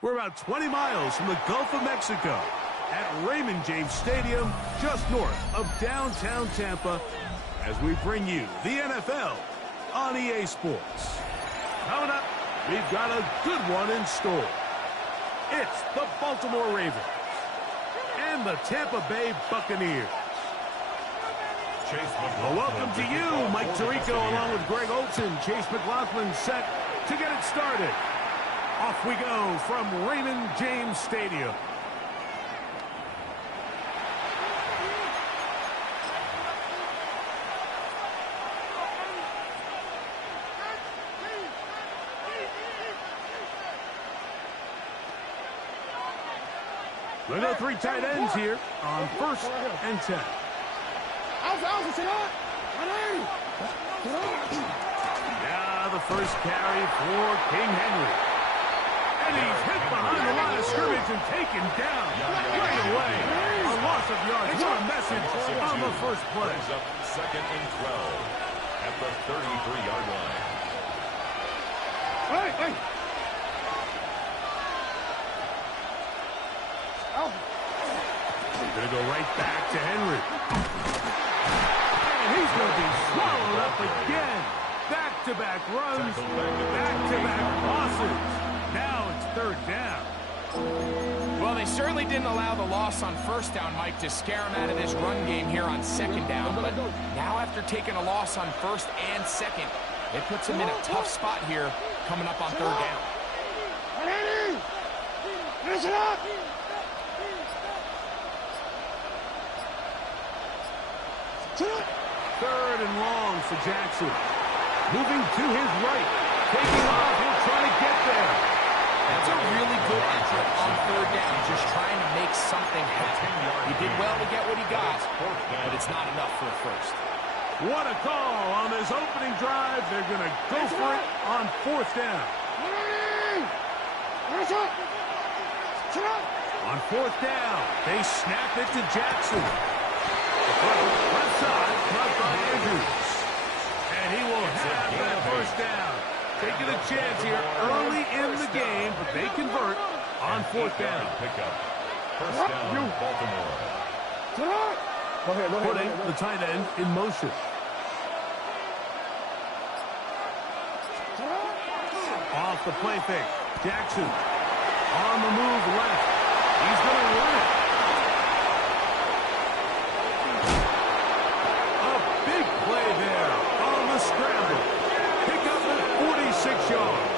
We're about 20 miles from the Gulf of Mexico at Raymond James Stadium, just north of downtown Tampa, as we bring you the NFL on EA Sports. Coming up, we've got a good one in store. It's the Baltimore Ravens and the Tampa Bay Buccaneers. Well, welcome to you, Mike Tirico, along with Greg Olson. Chase McLaughlin set to get it started. Off we go from Raymond James Stadium. We'll go three tight ends here on 1st and 10. Now the first carry for King Henry. And he's hit behind the line of scrimmage and taken down right away. A loss of yards. What a message on the first play. Up 2nd and 12 at the 33-yard line. Hey. Going to go right back to Henry. And he's going to be swallowed up again. Back-to-back runs, back-to-back losses. Now it's 3rd down. Well, they certainly didn't allow the loss on 1st down, Mike, to scare him out of this run game here on 2nd down. But now after taking a loss on 1st and 2nd, it puts him in a tough spot here coming up on 3rd down. Finish it up! 3rd and long for Jackson. Moving to his right. Taking off. He'll try to get there. That's a really good effort on 3rd down, just trying to make something happen. He did well to get what he got, but it's not enough for a first. What a call on this opening drive. They're going to go for it on 4th down. On 4th down, they snap it to Jackson. Left side, caught by Andrews. And he will have that 1st down. Taking a chance here early in the game, but they convert on 4th down. Pickup. 1st down, Baltimore. Putting the tight end in motion. Off the play fake. Jackson on the move left. He's going to run it. A big play there on the scramble. Pick up at 46 yards.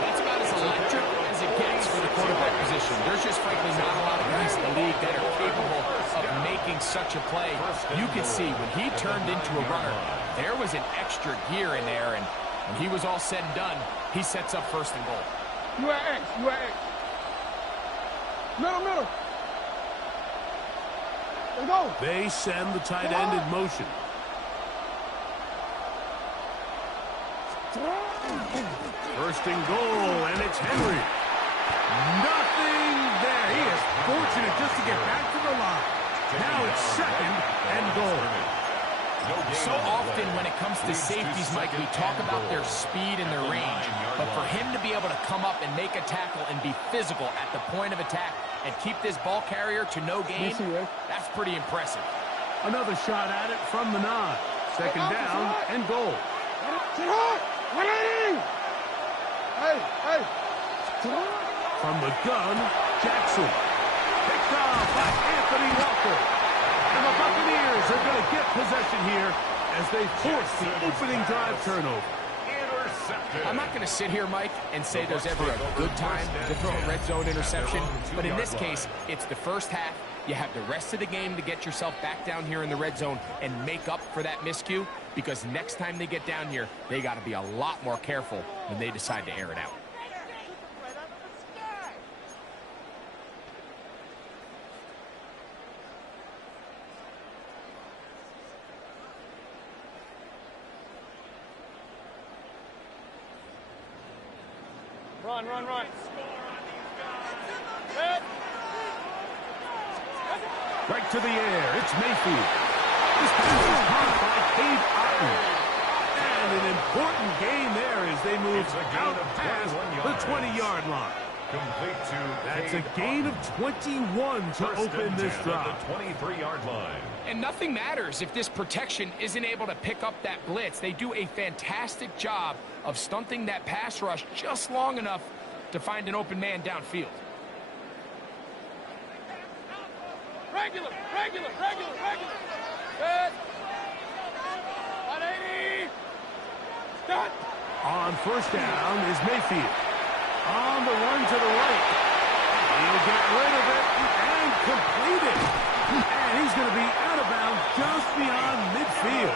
That's about as electric as it gets for the quarterback position. There's just frankly not a lot of guys in the league that are capable of making such a play. You can see when he turned into a runner, there was an extra gear in there, and when he was all said and done, he sets up 1st and goal. You at X. Middle. Let's go. They send the tight end in motion. First and goal, and it's Henry. Nothing there. He is fortunate just to get back to the line. Now it's 2nd and goal. So often when it comes to safeties, Mike, we talk about their speed and their range. But for him to be able to come up and make a tackle and be physical at the point of attack and keep this ball carrier to no gain, that's pretty impressive. Another shot at it from the 9. 2nd down and goal. Hey. From the gun, Jackson. Picked off by Anthony Walker. And the Buccaneers are going to get possession here as they force the opening drive turnover. I'm not going to sit here, Mike, and say there's ever a good time to throw a red zone interception. But in this case, it's the 1st half. You have the rest of the game to get yourself back down here in the red zone and make up for that miscue, because next time they get down here, they got to be a lot more careful when they decide to air it out. Run. Right to the air. It's Mayfield. This pass is caught by Cade Otton. And an important gain there as they move out past the 20-yard line. Complete to That's a gain of 21 to open this drive. At the 23-yard line. And nothing matters if this protection isn't able to pick up that blitz. They do a fantastic job of stunting that pass rush just long enough to find an open man downfield. Regular. Good. 180. Done. On first down is Mayfield. On the run to the right. He'll get rid of it and complete it. And he's going to be out of bounds just beyond midfield.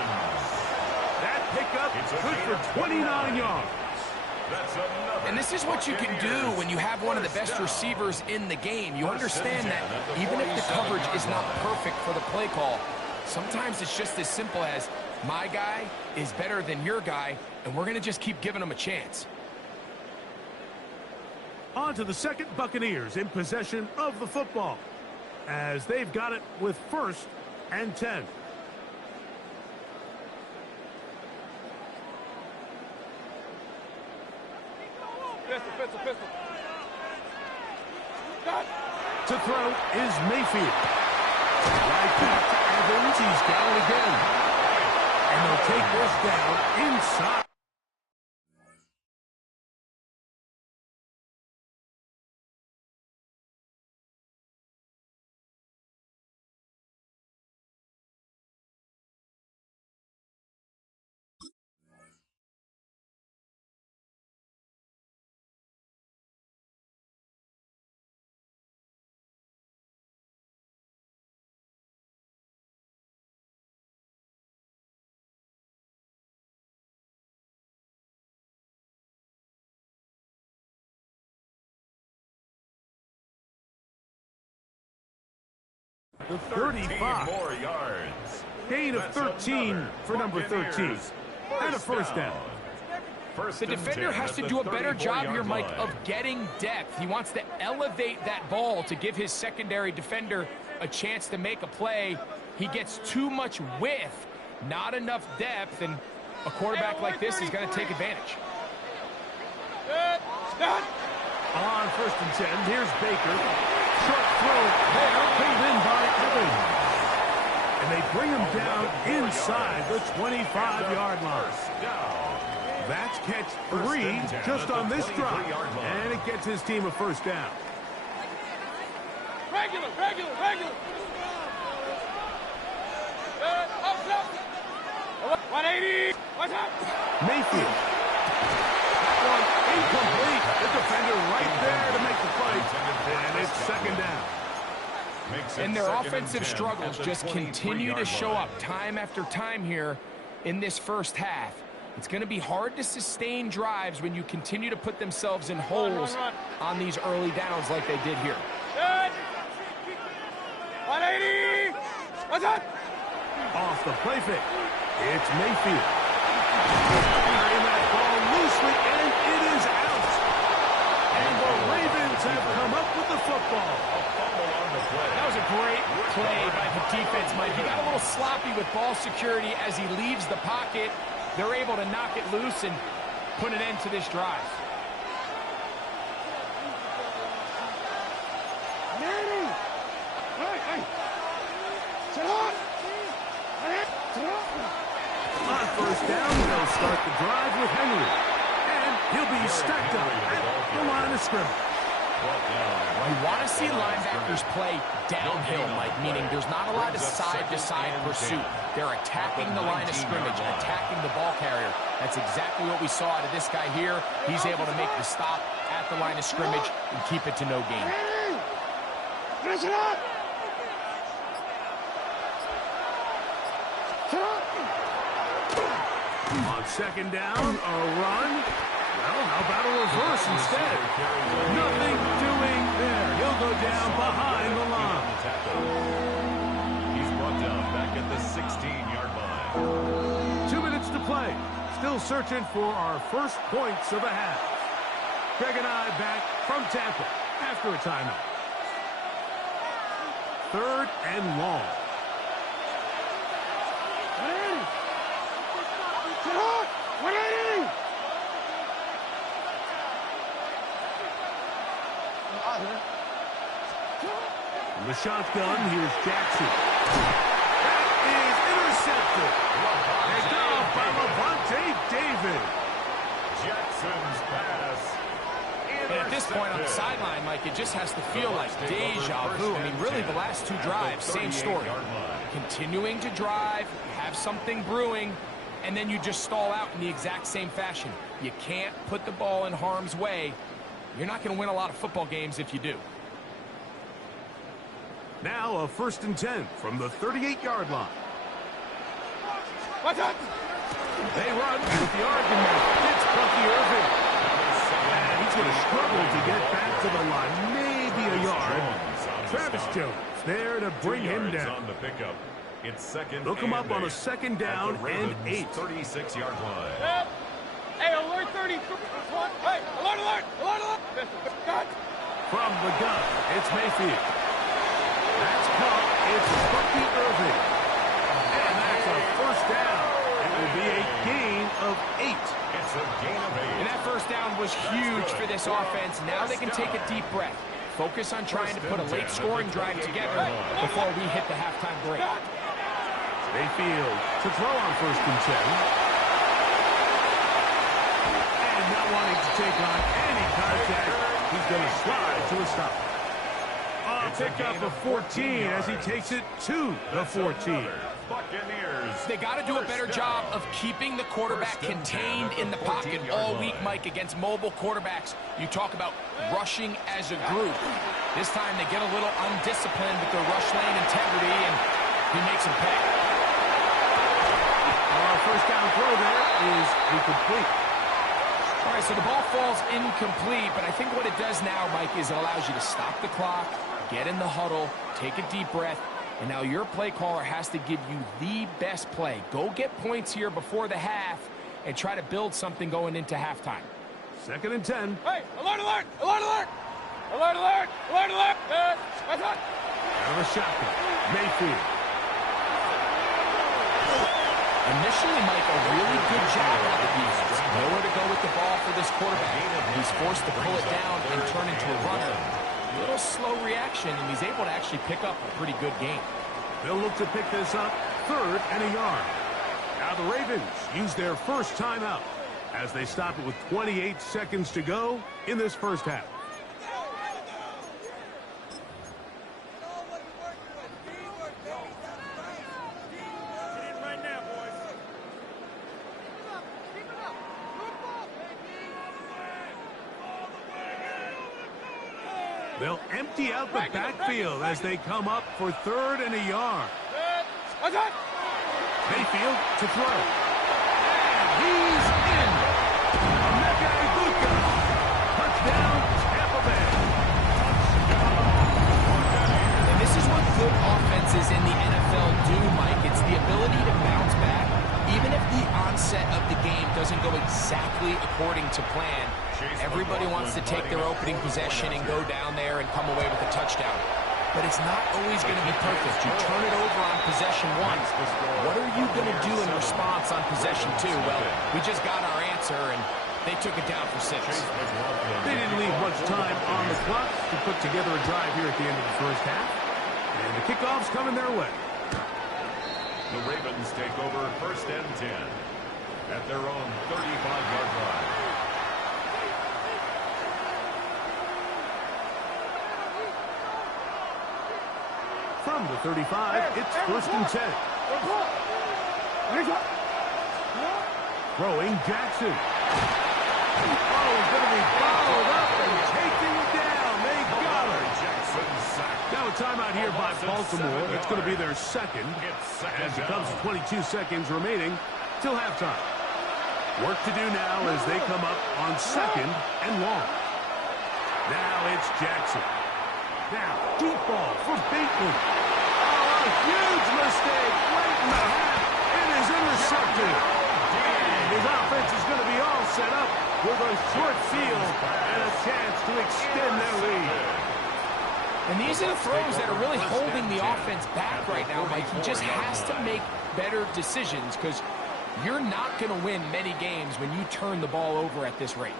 That pickup good for 29 yards. And this is what you can do when you have one of the best receivers in the game. You understand that even if the coverage is not perfect for the play call, sometimes it's just as simple as my guy is better than your guy, and we're going to just keep giving him a chance. On to the second Buccaneers in possession of the football, as they've got it with 1st and 10. Pistol. Done. To throw is Mayfield. Right back to Evans. He's down again. And they'll take this down inside. The 35. More yards. Gain of 13 for number 13. And a first down. The defender has to do a better job here, Mike, of getting depth. He wants to elevate that ball to give his secondary defender a chance to make a play. He gets too much width, not enough depth, and a quarterback like this is going to take advantage. On 1st and 10, here's Baker. Short throw there, pulled in by Evans. And they bring him down inside the 25-yard line. That's catch 3 just on this drive. And it gets his team a first down. Regular. Up. 180. What's up? Mayfield. That one incomplete. The defender right there to make the play. And it's second down. And their offensive struggles just continue to show up time after time here in this first half. It's going to be hard to sustain drives when you continue to put themselves in holes on these early downs like they did here. Good. 180. What's up? Off the play fake. It's Mayfield. Firing that ball loosely, and it is out. And the Ravens have come up with the football. That was a great play by the defense, Mike. He got a little sloppy with ball security as he leaves the pocket. They're able to knock it loose and put an end to this drive. On first down, they'll start the drive with Henry. And he'll be stacked up at the line of scrimmage. You want to see linebackers play downhill, Mike, meaning there's not a lot of side-to-side pursuit. They're attacking the line of scrimmage, attacking the ball carrier. That's exactly what we saw out of this guy here. He's able to make the stop at the line of scrimmage and keep it to no gain. Finish it up. On second down, a run. Well, how about a reverse instead? Nothing doing there. He'll go down behind the line. He's brought down back at the 16-yard line. 2 minutes to play. Still searching for our first points of the half. Greg and I back from Tampa after a timeout. 3rd and long. the shotgun, here's Jackson. That is intercepted. Picked off by Levante David. Jackson's pass. And at this point on the sideline, Mike, it just has to feel like deja vu. I mean, really, the last two drives, same story. Continuing to drive, have something brewing, and then you just stall out in the exact same fashion. You can't put the ball in harm's way. You're not going to win a lot of football games if you do. Now a 1st and 10 from the 38-yard line. Watch out! They run with the argument. It's Bucky Irving. And he's going to struggle to get back to the line. Maybe a yard. Travis Jones there to bring him down. On the pickup. It's second. They'll come up on a 2nd down and 8. 36-yard line. Hey, alert 30. Hey, alert, alert, alert, alert. Cut. From the gun, it's Mayfield. That's caught. It's Bucky Irving. And that's a 1st down. It will be a gain of 8. It's a gain of 8. And that 1st down was huge for this offense. Now they can take a deep breath. Focus on trying to put a late scoring drive together before we hit the halftime break. Mayfield to throw on 1st and 10. And not wanting to take on any contact, he's going to slide to a stop. Pick up a 14 as he takes it to the 14. Buccaneers. They got to do a better job of keeping the quarterback contained in the pocket all week, Mike, against mobile quarterbacks. You talk about rushing as a group. This time they get a little undisciplined with their rush lane integrity, and he makes them pay. Our 1st down throw there is incomplete. All right, so the ball falls incomplete, but I think what it does now, Mike, is it allows you to stop the clock, get in the huddle, take a deep breath, and now your play caller has to give you the best play. Go get points here before the half and try to build something going into halftime. 2nd and 10. Hey, alert, alert, alert, alert. Alert, alert, alert, alert. Watch out. Out of the shotgun, Mayfield. Initially, Mike, a really good job on the defense. Nowhere to go with the ball for this quarterback. He's forced to pull it down and turn into a runner. A little slow reaction, and he's able to actually pick up a pretty good game. They'll look to pick this up 3rd and a yard. Now the Ravens use their 1st timeout as they stop it with 28 seconds to go in this 1st half. They'll empty out the backfield as they come up for 3rd and a yard. Watch out. Mayfield to throw. And he's in. Mega Ibuka. Touchdown, Tampa Bay. And this is what good offenses in the NFL do, Mike. It's the ability to bounce back, even if the onset of the game doesn't go exactly according to plan. Everybody wants to take their opening possession and go down there and come away with a touchdown. But it's not always going to be perfect. You turn it over on possession 1. What are you going to do in response on possession 2? Well, we just got our answer, and they took it down for 6. They didn't leave much time on the clock to put together a drive here at the end of the 1st half. And the kickoff's coming their way. The Ravens take over 1st and 10 at their own 35-yard line. From the 35, it's 1st and 10. Throwing Jackson. Oh, he's going to be followed up and taking it down. They got him. Now a timeout here by Baltimore. It's going to be their 2nd as it comes to 22 seconds remaining till halftime. Work to do now as they come up on 2nd and long. Now it's Jackson. Now, deep ball for Bateman. Oh, a huge mistake late in the half. It is intercepted. And his offense is going to be all set up with a short field and a chance to extend their lead. And these are the throws that are really holding the offense back right now, Mike. He just has to make better decisions because you're not going to win many games when you turn the ball over at this rate.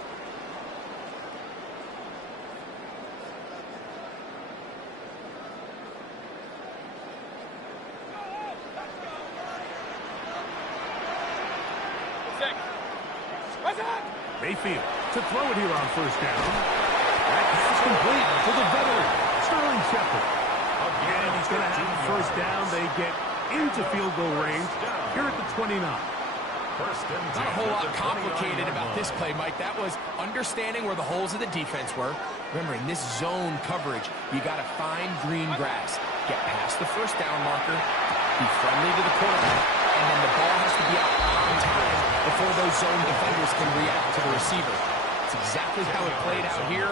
Mayfield to throw it here on first down. That pass complete to the veteran, Sterling Shepard. And he's going to have the first down. They get into field goal range here at the 29. Not a whole lot complicated about this play, Mike. That was understanding where the holes of the defense were. Remember, in this zone coverage, you got to find green grass. Get past the first down marker, be friendly to the quarterback, and then the ball has to be out on time before those zone defenders can react to the receiver. It's exactly how it played out here.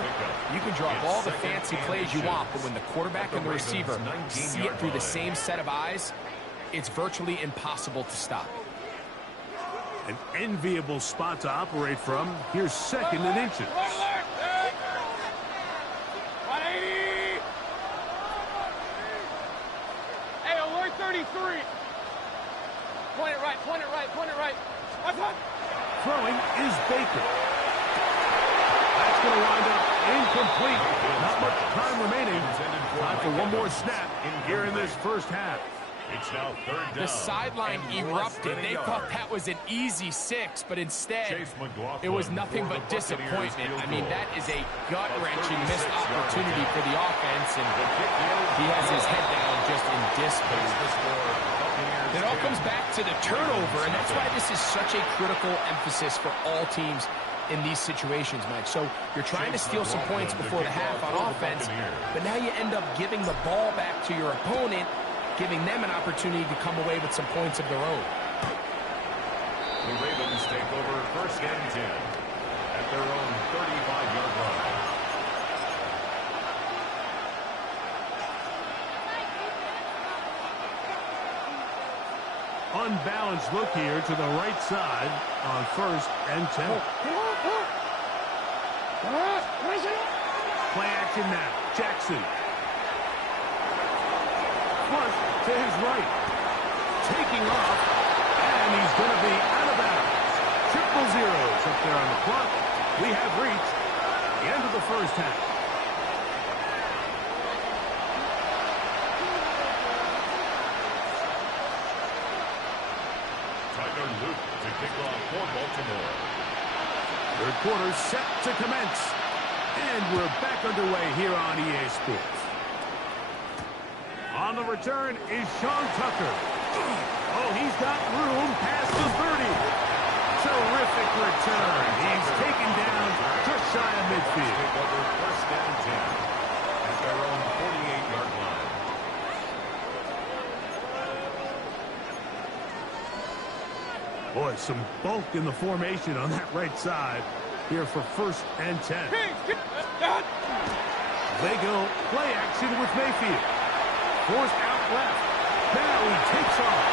You can draw up all the fancy plays you want, but when the quarterback and the receiver see it through the same set of eyes, it's virtually impossible to stop. An enviable spot to operate from. Here's second and inches. 180. Hey, alert 33. Point it right, point it right, point it right. Throwing is Baker. That's going to wind up incomplete. Not much time remaining. Time for one more snap here in this first half. It's now third down. The sideline erupted. They thought that was an easy 6, but instead, it was nothing but disappointment. I mean, that is a gut-wrenching missed opportunity for the offense, and he has his head down just in disbelief. It all comes back to the turnover, and that's why this is such a critical emphasis for all teams in these situations, Mike. So you're trying to steal some points before the half on offense, but now you end up giving the ball back to your opponent, giving them an opportunity to come away with some points of their own. The Ravens take over first and 10 at their own 35-yard line. Unbalanced look here to the right side on first and 10. Play action now. Jackson. Front to his right. Taking off. And he's going to be out of bounds. Triple zeros up there on the clock. We have reached the end of the first half. To kick off for Baltimore. Third quarter set to commence. And we're back underway here on EA Sports. On the return is Sean Tucker. Oh, he's got room past the 30. Terrific return. He's taken down just shy of midfield. Over first and 10 at their own 48-yard line. Boy, some bulk in the formation on that right side here for first and 10. They go play action with Mayfield. Forced out left. Now he takes off.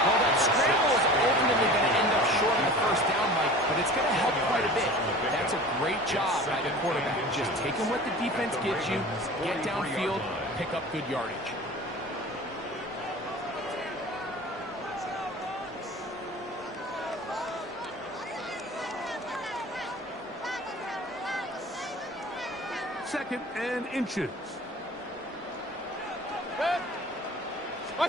Well, that scramble is ultimately going to end up short of the first down, Mike, but it's going to help quite a bit. That's a great job by the quarterback. Just taking what the defense gives you, get downfield, pick up good yardage. Second and inches. On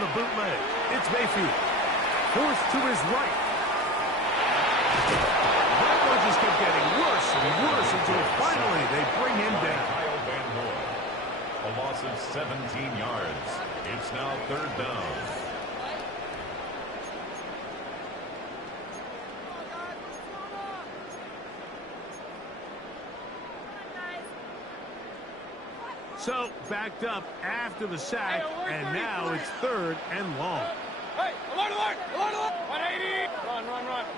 the bootleg, it's Mayfield. Forced to his right. That one just kept getting worse and worse until finally they bring him down. A loss of 17 yards. It's now third down. So, backed up after the sack, and now it's third and long. Hey, alert, alert, alert, alert. 180. Run, run, run.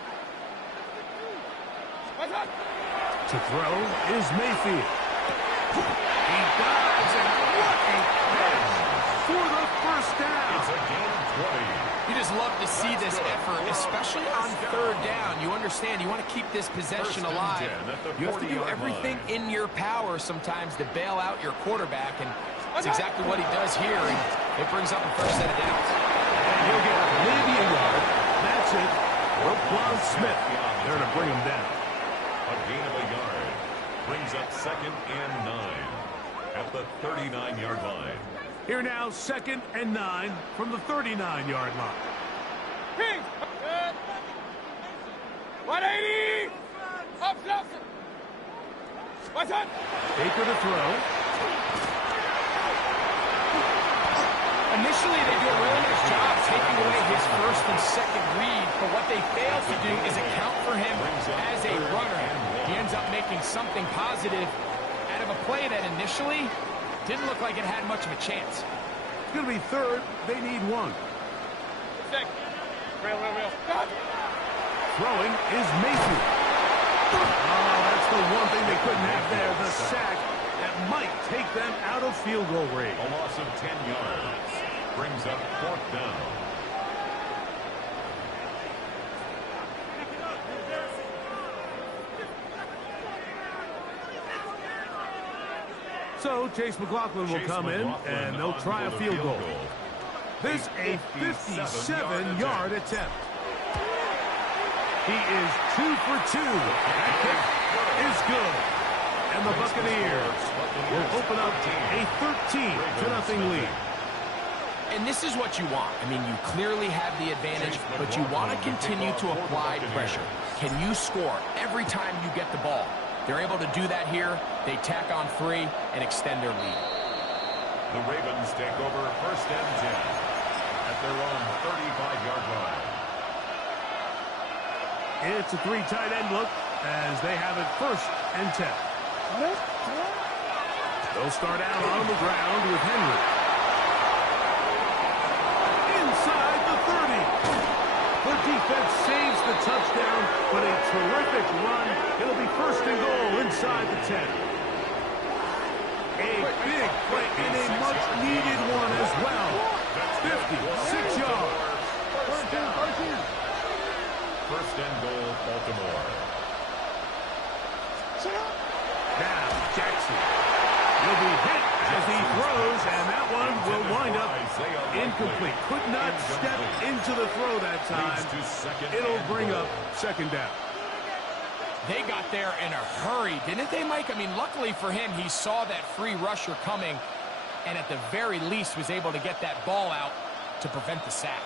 To throw is Mayfield. He dives, and what a catch for the first down. It's a gain of 20. You just love to see this effort, especially on third down. You understand, you want to keep this possession alive. You have to do everything in your power sometimes to bail out your quarterback, and that's exactly what he does here, and it brings up a first set of downs. And he'll get maybe a yard. That's it. Roquan Smith there to bring him down. A gain of a yard brings up second and 9 at the 39-yard line. Here now, second and 9 from the 39-yard line. 180! Up, up! What's up? Baker to throw. Initially, they do a really nice job taking away his first and second read, but what they fail to do is account for him as a runner. He ends up making something positive out of a play that initially didn't look like it had much of a chance. It's going to be third. They need one. Second. Rail. Throwing is Mayfield. Oh, that's the one thing they couldn't have there, the sack that might take them out of field goal range. A loss of 10 yards brings up fourth down. So Chase McLaughlin will come in, and they'll try a field goal. This a 57-yard attempt. He is 2 for 2. That kick is good. And the Buccaneers will open up a 13-0 lead. And this is what you want. I mean, you clearly have the advantage, but you want to continue to apply pressure. Can you score every time you get the ball? They're able to do that here. They tack on 3 and extend their lead. The Ravens take over first and 10 at their own 35-yard line. It's a 3 tight end look as they have it first and 10. They'll start out on the ground with Henry. Inside the 30. The defense saves the touchdown, but a terrific run. It'll be first and goal inside the 10. A big play and a much-needed one as well. 56 yards. First and goal, Baltimore. Now, Jackson will be hit as he throws, and that one will wind up incomplete. Could not step into the throw that time. It'll bring up second down. They got there in a hurry, didn't they, Mike? I mean, luckily for him, he saw that free rusher coming, and at the very least was able to get that ball out to prevent the sack.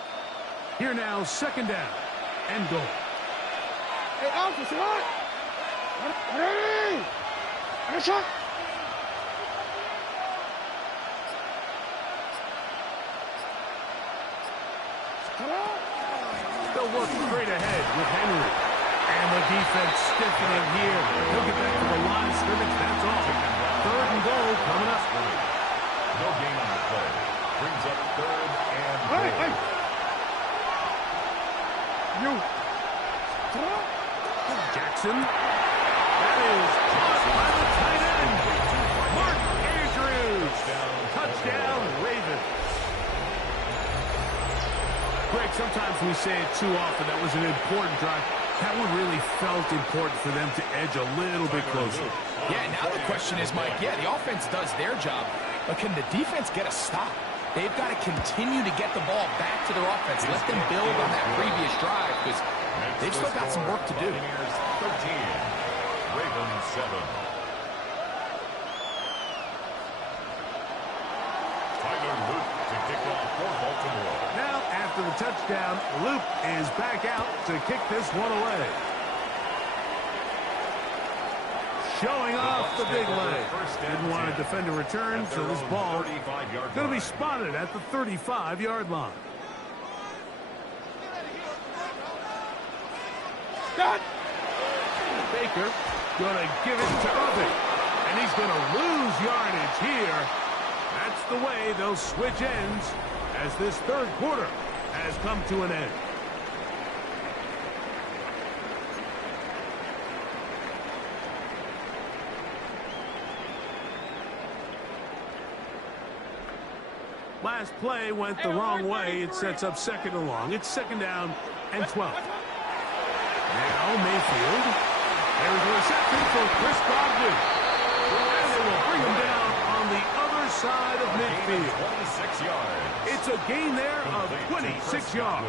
Here now, second down and goal. Hey, Alpha, what? Ready? Shot. They'll work straight ahead with Henry. And the defense stiffening here. He'll get back to the line of scrimmage. That's all. Third and goal coming up. No gain on the play. Brings up third and goal. Hey. You. Jackson. That is caught by the tight end. Mark Andrews. Touchdown, Ravens. Greg, sometimes we say it too often. That was an important drive. That one really felt important for them to edge a little bit closer. Yeah, now the question is, Mike, yeah, the offense does their job, but can the defense get a stop? They've got to continue to get the ball back to their offense. Let them build on that previous drive because they've still got some work to do. 13, Ravens 7. Tyler Luke to kick off for Baltimore. Now, after the touchdown, Luke is back out to kick this one away. Showing off the big leg. Didn't want to defend a return, so this ball going to be spotted at the 35-yard line. Got. Baker going to give it to Irving, and he's going to lose yardage here. That's the way they'll switch ends as this third quarter has come to an end. Last play went the wrong way. It sets up second and long. It's second down and 12. Now Mayfield. There's a reception for Chris Godwin. And they will bring him down on the other side of midfield. 26 yards. It's a gain there of 26 yards.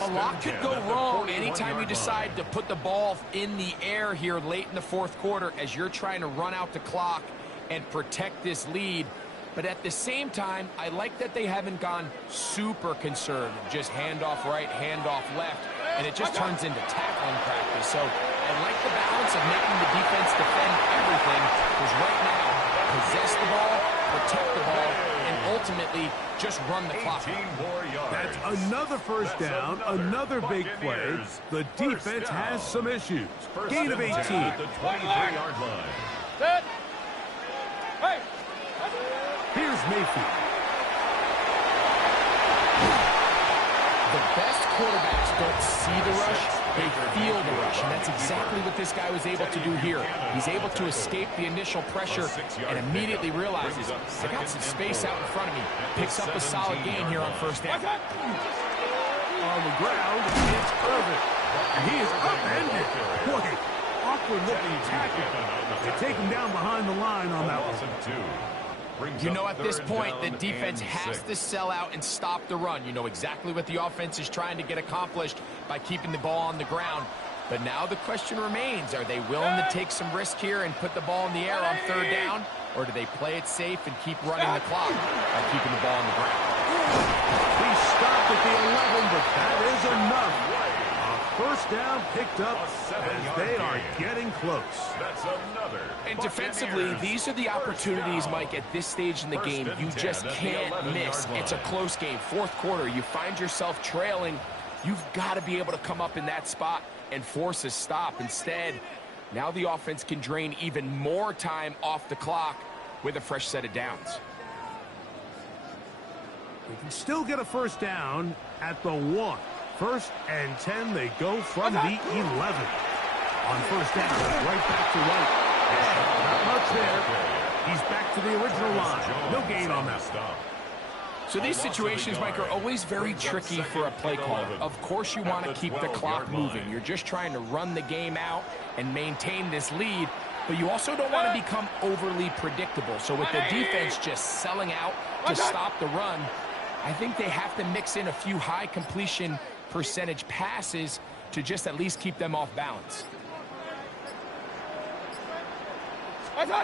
A lot could go wrong anytime you decide to put the ball in the air here late in the fourth quarter as you're trying to run out the clock and protect this lead. But at the same time, I like that they haven't gone super conservative. Just handoff right, handoff left. and it just turns into tackling practice. So I like the balance of making the defense defend everything, because right now, possess the ball, protect the ball, and ultimately just run the clock. That's another first down, another big play. The defense has some issues. Gain of 18. The 23-yard line. Set. Hey. Here's Mayfield. The best quarterbacks don't see the rush, they feel the rush, and that's exactly what this guy was able to do here. He's able to escape the initial pressure and immediately realizes, I got some space out in front of me. Picks up a solid gain here on first down. On the ground, it's Irvin. And he is upended. Boy, awkward looking tackle. They take him down behind the line on that one. You know, at this point, the defense has to sell out and stop the run. You know exactly what the offense is trying to get accomplished by keeping the ball on the ground. But now the question remains, are they willing to take some risk here and put the ball in the air on third down? Or do they play it safe and keep running the clock by keeping the ball on the ground? He stopped at the 11, but that is enough. First down picked up as they are getting close. That's another. And defensively, these are the opportunities, Mike, at this stage in the game you just can't miss. It's a close game. Fourth quarter, you find yourself trailing. You've got to be able to come up in that spot and force a stop. Instead, now the offense can drain even more time off the clock with a fresh set of downs. We can still get a first down at the 1. First and 10, they go from the 11. On first down, right back to White. And not much there. He's back to the original line. No gain on that stop. So these situations, Mike, are always very tricky for a play caller. Of course you want to keep the clock moving. You're just trying to run the game out and maintain this lead, but you also don't want to become overly predictable. So with the defense just selling out to stop the run, I think they have to mix in a few high completion percentage passes to just at least keep them off balance. Another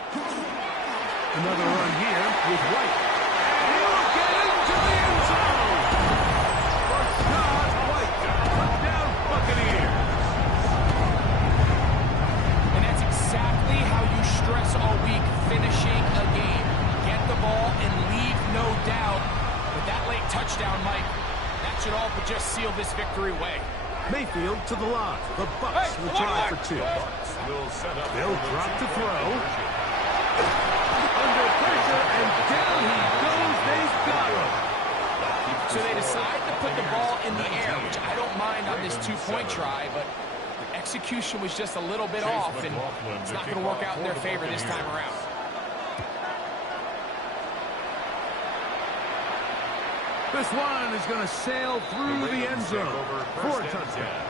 run here with White. And he'll get into the end zone. Rashad White, touchdown Buccaneers. And that's exactly how you stress all week, finishing a game. Get the ball and leave no doubt. But that late touchdown, Mike, that should all but just seal this victory away. Mayfield to the line. The Bucs will try for 2. They'll drop to throw. Under pressure, and down he goes. They've got him. So they decide to put the ball in the air, which I don't mind on this 2-point try, but the execution was just a little bit off, and it's not going to work out in their favor this time around. This one is going to sail through the end zone for a touchdown.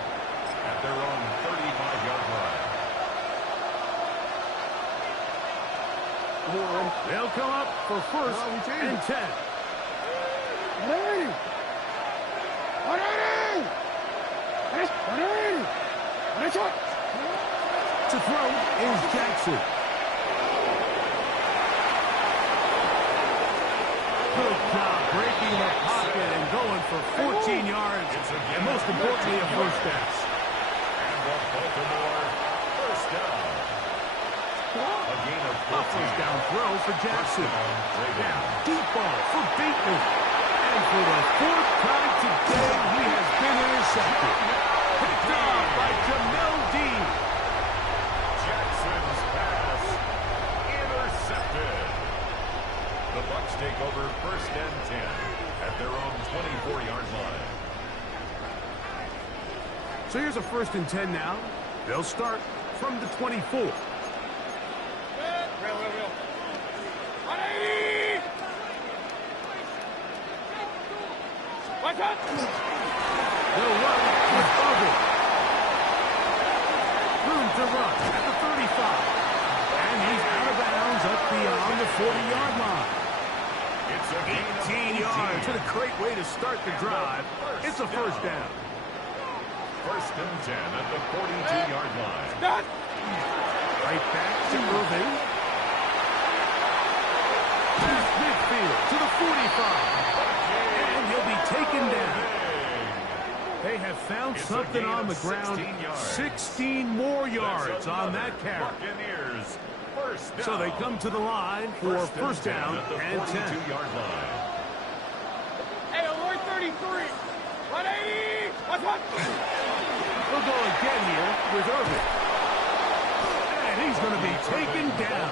At their own 35-yard line. They'll come up for first and 10. To throw is Jackson. Good job breaking the pocket and going for 14 yards, and most importantly, a first down. And the Baltimore first down. A gain of 14. First down throw for Jackson. Now, deep ball for Bateman. And for the 4th time today, he has been intercepted. Picked off by Jamel Dean. Jackson's pass intercepted. The Bucs take over first and 10 at their own 24-yard line. So here's a first and 10 now. They'll start from the 24. Real. 180! Watch out! They'll run with Bubble. Room to run at the 35. And he's out of bounds up beyond the 40-yard line. It's a gain of 18 yards. What a great way to start the drive. It's a first down. First and 10 at the 42-yard line. Stop! Right back to Irvin. Midfield to the 45. And he'll be taken down. They have found something on the ground. 16 more yards on that carry. So they come to the line for first down and 10. Hey, alert 33. 180. What's up? We'll go again here with Irvin. And he's going to be taken down.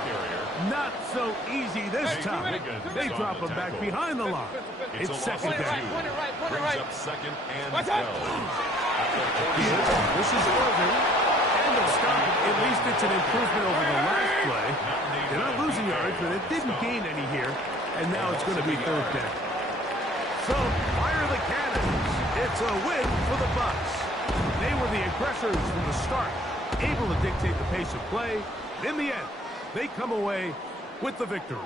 Not so easy this time. They drop him back behind the line. It's second down. Point it right. Second and What's up? This is Irvin. And they'll stop it. At least it's an improvement over the last play. They're not losing yards, but it didn't gain any here. And now it's going to be third down. So, fire the cannons. It's a win for the Bucs. They were the aggressors from the start, able to dictate the pace of play. In the end, they come away with the victory.